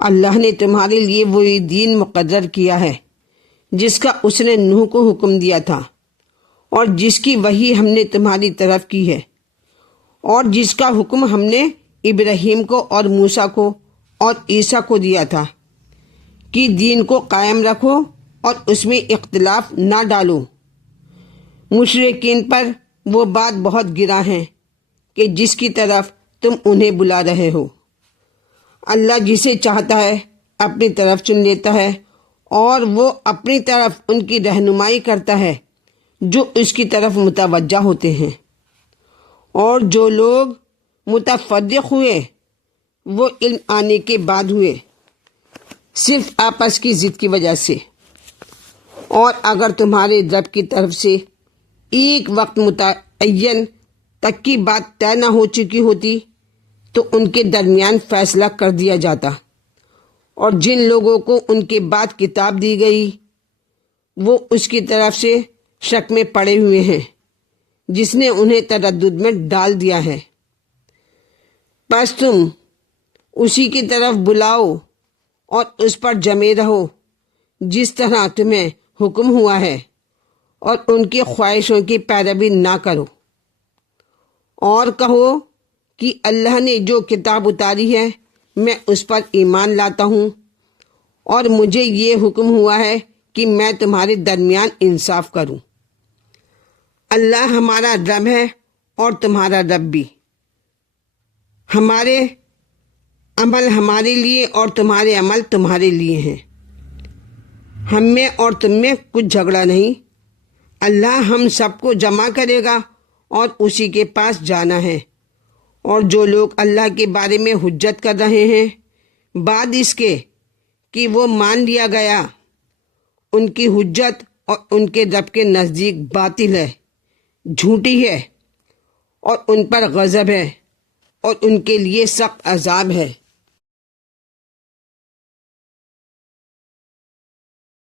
اللہ نے تمہارے لیے وہی دین مقرر کیا ہے جس کا اس نے نوح کو حکم دیا تھا، اور جس کی وحی ہم نے تمہاری طرف کی ہے، اور جس کا حکم ہم نے ابراہیم کو اور موسیٰ کو اور عیسیٰ کو دیا تھا کہ دین کو قائم رکھو اور اس میں اختلاف نہ ڈالو۔ مشرکین پر وہ بات بہت گراں ہے کہ جس کی طرف تم انہیں بلا رہے ہو۔ اللہ جسے چاہتا ہے اپنی طرف چن لیتا ہے، اور وہ اپنی طرف ان کی رہنمائی کرتا ہے جو اس کی طرف متوجہ ہوتے ہیں، اور جو لوگ متفرق ہوئے وہ علم آنے کے بعد ہوئے، صرف آپس کی ضد کی وجہ سے۔ اور اگر تمہارے رب کی طرف سے ایک وقت متعین تک کی بات طے نہ ہو چکی ہوتی تو ان کے درمیان فیصلہ کر دیا جاتا، اور جن لوگوں کو ان کے بعد کتاب دی گئی وہ اس کی طرف سے شک میں پڑے ہوئے ہیں جس نے انہیں تردد میں ڈال دیا ہے۔ بس تم اسی کی طرف بلاؤ اور اس پر جمے رہو جس طرح تمہیں حکم ہوا ہے، اور ان کی خواہشوں کی پیروی نہ کرو، اور کہو کہ اللہ نے جو کتاب اتاری ہے میں اس پر ایمان لاتا ہوں، اور مجھے یہ حکم ہوا ہے کہ میں تمہارے درمیان انصاف کروں۔ اللہ ہمارا رب ہے اور تمہارا رب بھی، ہمارے عمل ہمارے لیے اور تمہارے عمل تمہارے لیے ہیں، ہم میں اور تم میں کچھ جھگڑا نہیں۔ اللہ ہم سب کو جمع کرے گا اور اسی کے پاس جانا ہے۔ اور جو لوگ اللہ کے بارے میں حجت کر رہے ہیں بعد اس کے کہ وہ مان لیا گیا، ان کی حجت اور ان کے رب کے نزدیک باطل ہے، جھوٹی ہے، اور ان پر غضب ہے، اور ان کے لیے سخت عذاب ہے۔